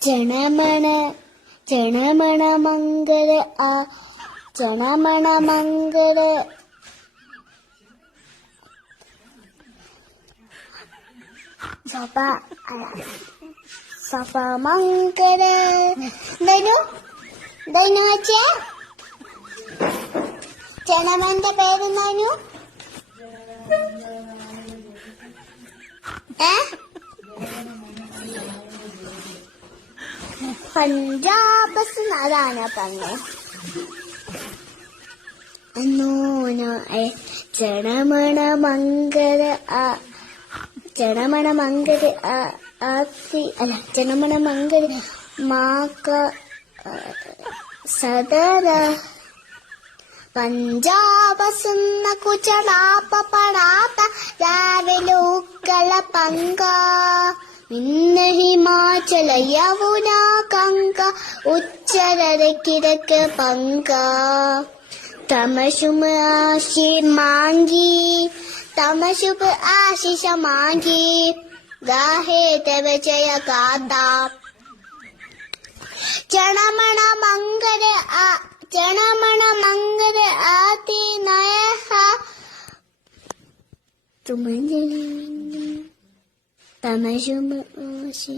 ജനമണ ജനമണ മംഗള ആ ജനമണ മംഗള സഭ മംഗള ദൈനു വെച്ചേ ജനമന്റെ പേരെന്താനു പഞ്ചാബ് അതാണ് പറഞ്ഞേ ജനമണ മംഗള ജനമണ മംഗള ആത്തി അല്ല ജനമണ മംഗള മാക സദര പഞ്ചാബ് സുന്ന കുചലാപ്പ പടാത്ത രാവിലെ ഉക്കള പങ്ക ഇന്ന് ഹിമാചല യമുന കങ്ക ഉച്ചരര കിഴക്ക് പങ്ക തമശുമ ആശി മാങ്കി തമശുപ് ആശിഷ മാങ്കി ഗാഹേ തവ ജയ ഗാഥ ജനമണ മംഗള ജനമണ മംഗള ആതി നയ തുമഞ്ജലി തമശുമ ആശി